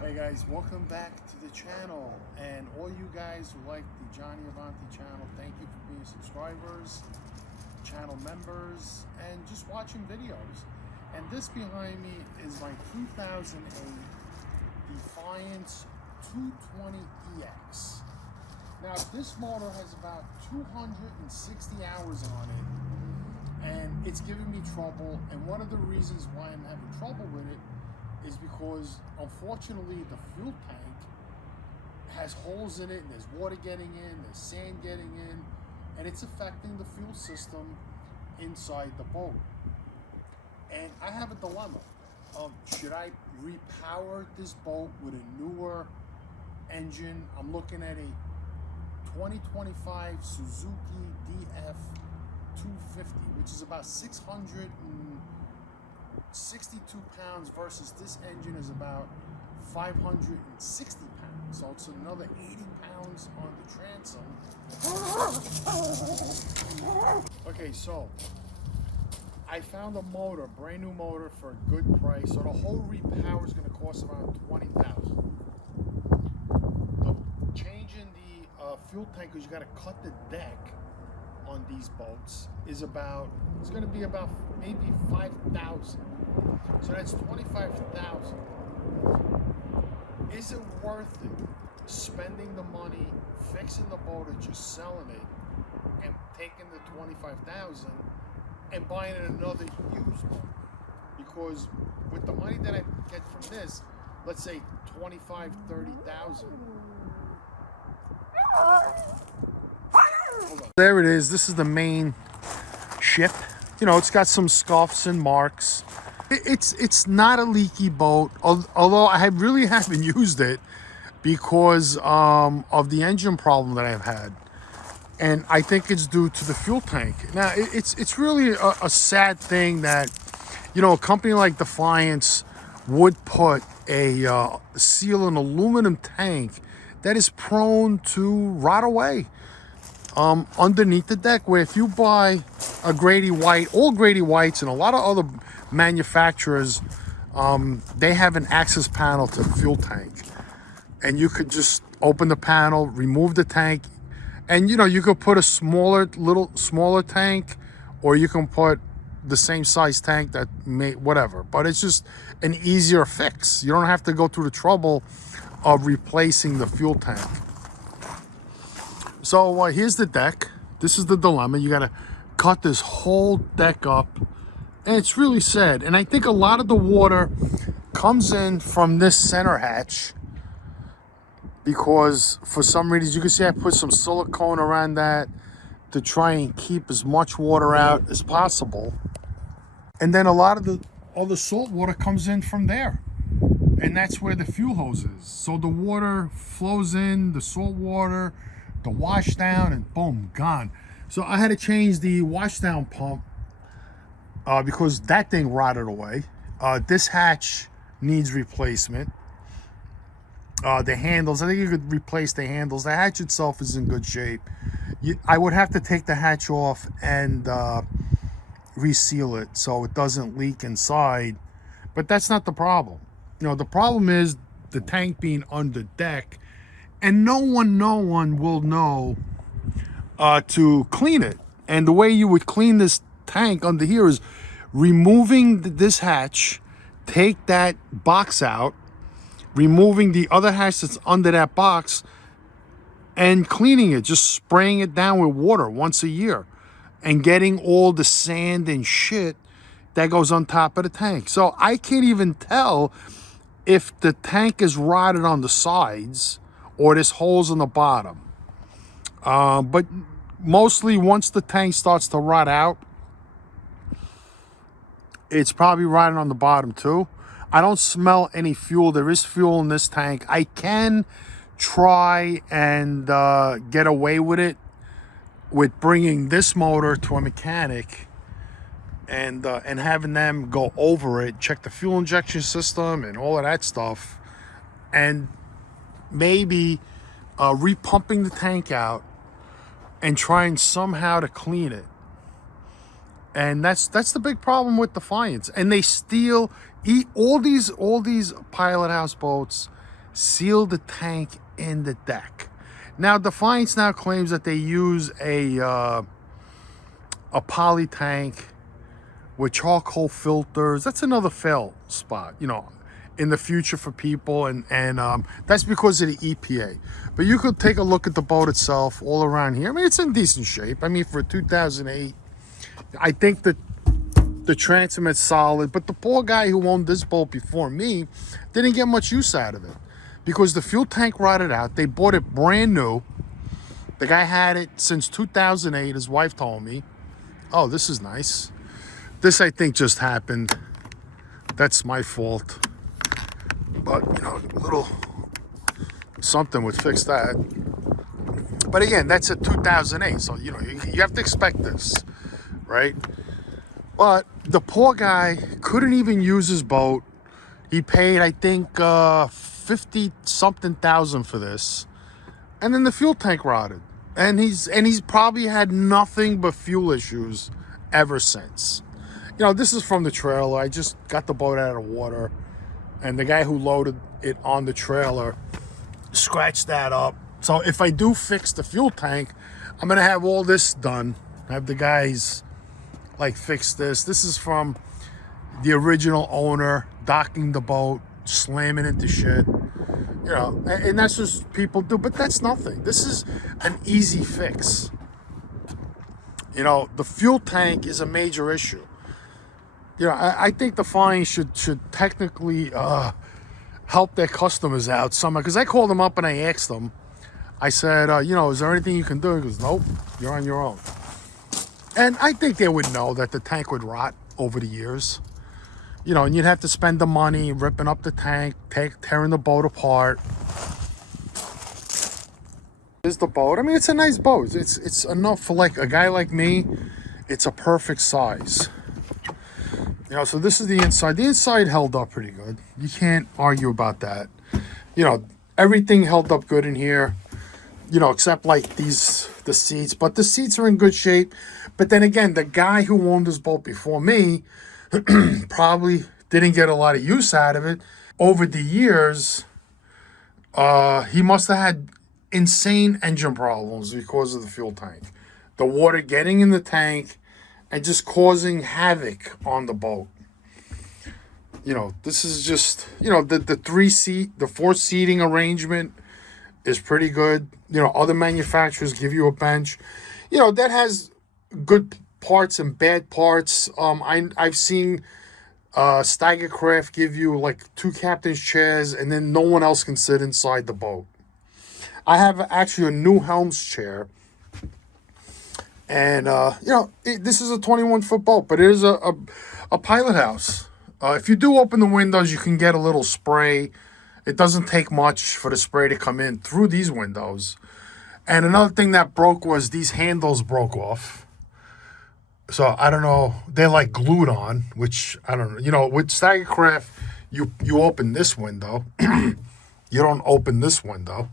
Hey guys, welcome back to the channel, and all you guys who like the JohnAvanti channel, thank you for being subscribers, channel members, and just watching videos. And this behind me is my 2008 Defiance 220ex. Now this motor has about 260 hours on it, and it's giving me trouble, and one of the reasons why I'm having trouble with it is because, unfortunately, the fuel tank has holes in it, and there's water getting in, there's sand getting in, and it's affecting the fuel system inside the boat. And I have a dilemma. Should I repower this boat with a newer engine? I'm looking at a 2025 Suzuki DF250, which is about 662 pounds versus this engine is about 560 pounds. So it's another 80 pounds on the transom. Okay, so I found a motor, brand new motor for a good price. So the whole repower is going to cost around $20,000. Changing the fuel tank, because you got to cut the deck on these boats, is about, it's going to be about maybe $5,000. So that's $25,000. Is it worth it spending the money, fixing the boat, or just selling it and taking the $25,000 and buying another used boat? Because with the money that I get from this, let's say $25,000, $30,000. There it is. This is the main ship. You know, it's got some scuffs and marks. It's not a leaky boat, although I really haven't used it because of the engine problem that I've had, and I think it's due to the fuel tank. Now it's really a sad thing that, you know, a company like Defiance would put a seal an aluminum tank that is prone to rot away underneath the deck, where if you buy a Grady White, all Grady Whites and a lot of other manufacturers, they have an access panel to the fuel tank, and you could just open the panel, remove the tank, and you know, you could put a smaller tank, or you can put the same size tank that may whatever, but it's just an easier fix. You don't have to go through the trouble of replacing the fuel tank. So here's the deck. This is the dilemma. You got to cut this whole deck up, and it's really sad. And I think a lot of the water comes in from this center hatch, because for some reason, you can see I put some silicone around that to try and keep as much water out as possible. And then a lot of all the salt water comes in from there, and that's where the fuel hose is. So the water flows in, the salt water, the wash down, and boom, gone. So I had to change the wash down pump because that thing rotted away. This hatch needs replacement. The handles, I think you could replace the handles. The hatch itself is in good shape. I would have to take the hatch off and reseal it so it doesn't leak inside, but that's not the problem. You know, the problem is the tank being under deck, and no one will know to clean it. And the way you would clean this tank under here is removing this hatch, take that box out, removing the other hatch that's under that box, and cleaning it, just spraying it down with water once a year, and getting all the sand and shit that goes on top of the tank. So I can't even tell if the tank is rotted on the sides or there's holes in the bottom. But mostly once the tank starts to rot out, it's probably rotting on the bottom too. I don't smell any fuel. There is fuel in this tank. I can try and get away with it with bringing this motor to a mechanic and having them go over it, check the fuel injection system and all of that stuff, and maybe repumping the tank out and trying somehow to clean it. And that's the big problem with Defiance. And they steal all these pilot house boats. seal the tank in the deck. Now, Defiance now claims that they use a poly tank with charcoal filters. That's another fail spot, you know, in the future for people, and that's because of the EPA. But you could take a look at the boat itself all around here. I mean, it's in decent shape. I mean, for 2008, I think that the transmit's solid, but the poor guy who owned this boat before me didn't get much use out of it because the fuel tank rotted out. They bought it brand new. The guy had it since 2008. His wife told me, oh, this is nice. This, I think, just happened. That's my fault. But, you know, a little something would fix that. But again, that's a 2008. So, you know, you have to expect this, right? But the poor guy couldn't even use his boat. He paid, I think, 50-something thousand for this. And then the fuel tank rotted. And he's probably had nothing but fuel issues ever since. You know, this is from the trailer. I just got the boat out of the water. And the guy who loaded it on the trailer scratched that up. So if I do fix the fuel tank, I'm going to have all this done. Have the guys, like, fix this. This is from the original owner docking the boat, slamming into shit. You know, and that's just people do. But that's nothing. This is an easy fix. You know, the fuel tank is a major issue. You know, I think Defiance should technically help their customers out somehow. Because I called them up and I asked them. I said, you know, is there anything you can do? He goes, nope, you're on your own. And I think they would know that the tank would rot over the years. You know, and you'd have to spend the money ripping up the tank, tearing the boat apart. This is the boat. I mean, it's a nice boat. It's enough for, like, a guy like me. It's a perfect size. You know, so this is the inside. The inside held up pretty good. You can't argue about that. You know, everything held up good in here. You know, except like the seats. But the seats are in good shape. But then again, the guy who owned this boat before me probably didn't get a lot of use out of it. Over the years, he must have had insane engine problems because of the fuel tank. The water getting in the tank and just causing havoc on the boat. You know, this is just, you know, the 4 seating arrangement is pretty good. You know, other manufacturers give you a bench. You know, that has good parts and bad parts. I've seen Steigercraft give you like 2 captain's chairs and then no one else can sit inside the boat. I have actually a new Helms chair. And, you know, this is a 21-foot boat, but it is a pilot house. If you do open the windows, you can get a little spray. It doesn't take much for the spray to come in through these windows. And another thing that broke was these handles broke off. So, I don't know. They're like glued on, which, I don't know. You know, with Steigercraft, you open this window. You don't open this window.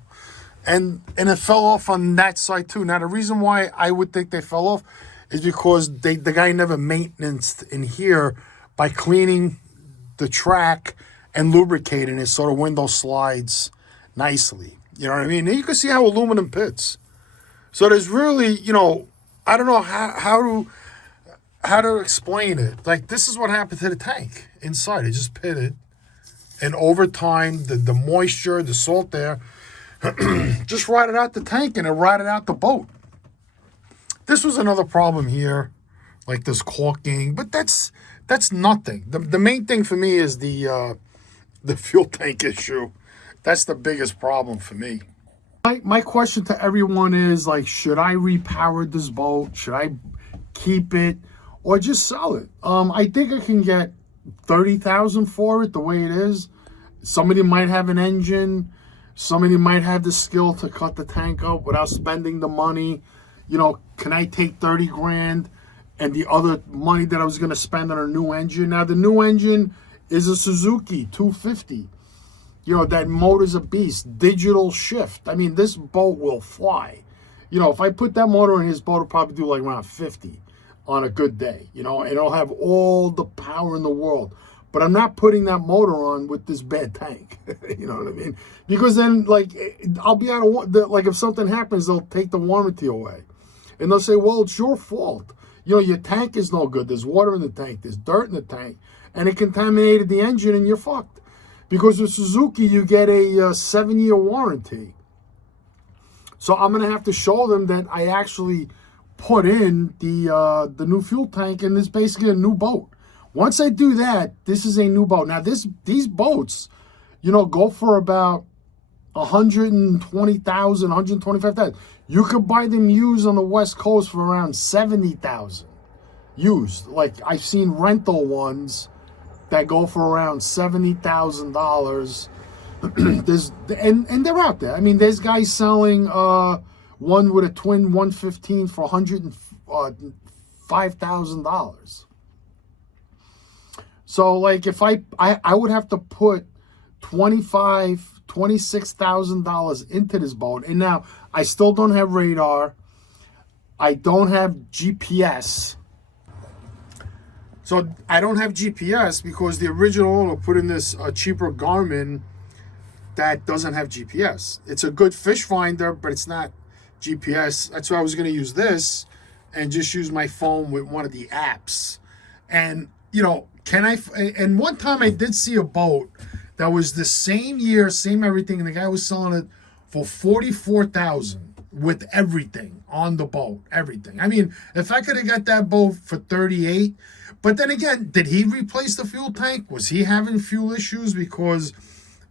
And it fell off on that side too. Now, the reason why I would think they fell off is because the guy never maintenanced in here by cleaning the track and lubricating it so the window slides nicely. You know what I mean? And you can see how aluminum pits. So there's really, you know, I don't know how to explain it. Like, this is what happened to the tank inside. It just pitted. And over time, the moisture, the salt there, just rotted out the tank and it rotted out the boat. This was another problem here, like this caulking, but that's nothing. The main thing for me is the fuel tank issue. That's the biggest problem for me. My question to everyone is, like, should I repower this boat? Should I keep it or just sell it? I think I can get $30,000 for it the way it is. Somebody might have an engine. Somebody might have the skill to cut the tank up without spending the money. You know, can I take 30 grand and the other money that I was going to spend on a new engine? Now, the new engine is a Suzuki 250. You know, that motor's a beast. Digital shift. I mean, this boat will fly. You know, if I put that motor in his boat, it'll probably do like around 50 on a good day. You know, and it'll have all the power in the world. But I'm not putting that motor on with this bad tank. You know what I mean? Because then, like, I'll be out of, like, if something happens, they'll take the warranty away. And they'll say, well, it's your fault. You know, your tank is no good. There's water in the tank. There's dirt in the tank. And it contaminated the engine, and you're fucked. Because with Suzuki, you get a 7-year warranty. So I'm going to have to show them that I actually put in the new fuel tank, and it's basically a new boat. Once I do that, this is a new boat. Now, these boats, you know, go for about $120,000, $125,000. You could buy them used on the West Coast for around $70,000 used. Like, I've seen rental ones that go for around $70,000. There's and they're out there. I mean, there's guys selling one with a twin 115 for $105,000. So, like, if I would have to put $26,000 into this boat. And now, I still don't have radar. I don't have GPS. So, I don't have GPS because the original owner put in this cheaper Garmin that doesn't have GPS. It's a good fish finder, but it's not GPS. That's why I was going to use this and just use my phone with one of the apps. And, you know, and one time I did see a boat that was the same year, same everything, and the guy was selling it for $44,000 with everything on the boat, everything. I mean, if I could have got that boat for $38,000, but then again, did he replace the fuel tank? Was he having fuel issues because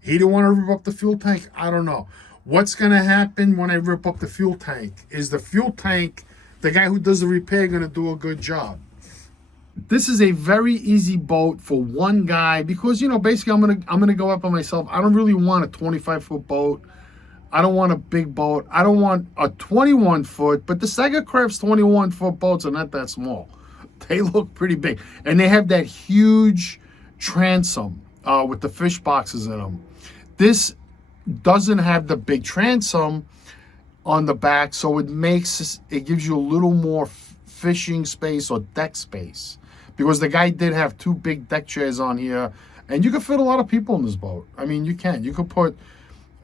he didn't want to rip up the fuel tank? I don't know. What's going to happen when I rip up the fuel tank? Is the fuel tank, the guy who does the repair, going to do a good job? This is a very easy boat for one guy because, you know, basically I'm gonna go up on myself. I don't really want a 25-foot boat. I don't want a big boat. I don't want a 21-foot, but the Sega Craft's 21-foot boats are not that small. They look pretty big. And they have that huge transom with the fish boxes in them. This doesn't have the big transom on the back, so it gives you a little more fishing space or deck space. Because the guy did have 2 big deck chairs on here, and you could fit a lot of people in this boat. I mean, you can. You could put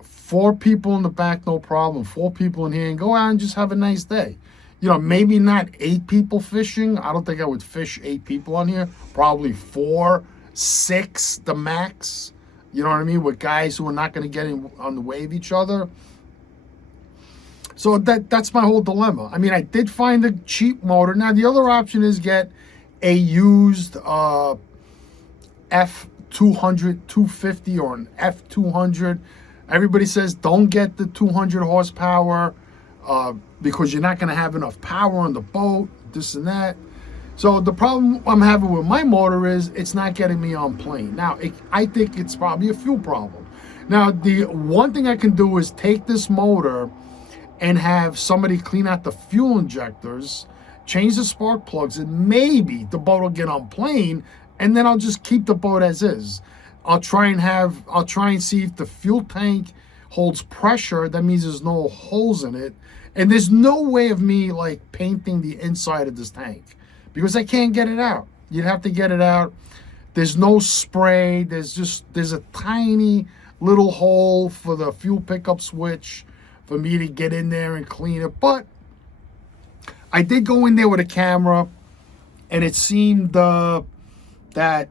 4 people in the back, no problem. 4 people in here, and go out and just have a nice day. You know, maybe not 8 people fishing. I don't think I would fish 8 people on here. Probably 4, 6, the max. You know what I mean? With guys who are not going to get on the way of each other. So that's my whole dilemma. I mean, I did find a cheap motor. Now, the other option is get a used F200 250 or an F200. Everybody says don't get the 200 horsepower because you're not going to have enough power on the boat, this and that. So the problem I'm having with my motor is it's not getting me on plane. Now, I think it's probably a fuel problem. Now, the one thing I can do is take this motor and have somebody clean out the fuel injectors, change the spark plugs, and maybe the boat will get on plane, and then I'll just keep the boat as is. I'll try and see if the fuel tank holds pressure. That means there's no holes in it. And there's no way of me like painting the inside of this tank because I can't get it out. You'd have to get it out. There's no spray. There's a tiny little hole for the fuel pickup switch for me to get in there and clean it. But I did go in there with a camera, and it seemed that,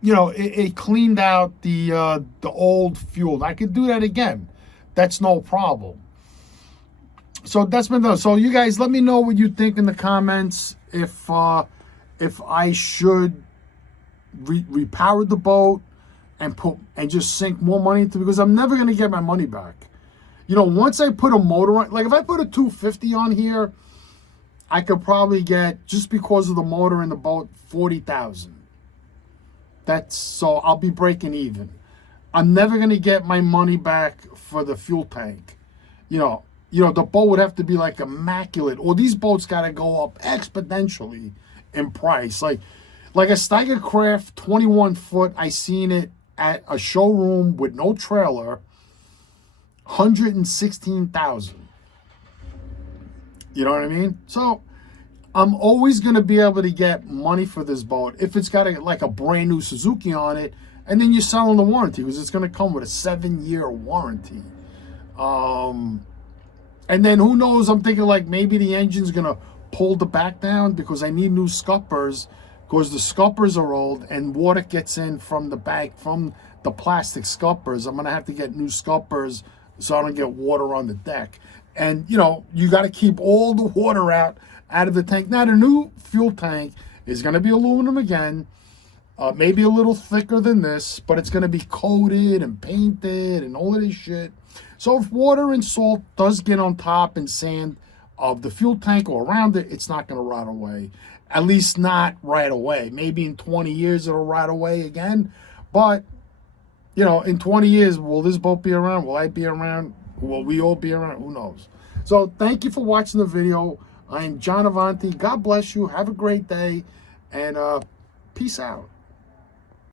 you know, it cleaned out the old fuel. I could do that again. That's no problem. So that's been done. So you guys, let me know what you think in the comments. If I should repower the boat and just sink more money into it, because I'm never gonna get my money back. You know, once I put a motor on, like if I put a 250 on here, I could probably get, just because of the motor in the boat, $40,000. So I'll be breaking even. I'm never gonna get my money back for the fuel tank. You know, the boat would have to be like immaculate, or these boats gotta go up exponentially in price. Like a Steiger Craft 21-foot, I seen it at a showroom with no trailer, $116,000. You know what I mean? So I'm always going to be able to get money for this boat if it's got like a brand new Suzuki on it, and then you're selling the warranty because it's going to come with a 7-year warranty. And then who knows, I'm thinking like maybe the engine's going to pull the back down because I need new scuppers because the scuppers are old and water gets in from the back, from the plastic scuppers. I'm going to have to get new scuppers so I don't get water on the deck. And, you know, you got to keep all the water out of the tank. Now, the new fuel tank is going to be aluminum again, maybe a little thicker than this, but it's going to be coated and painted and all of this shit. So if water and salt does get on top and sand of the fuel tank or around it, it's not going to rot away. At least not right away. Maybe in 20 years it'll rot away again. But, you know, in 20 years, will this boat be around? Will I be around? Will we all be around? Who knows? So thank you for watching the video. I'm JohnAvanti. God bless you. Have a great day. And peace out.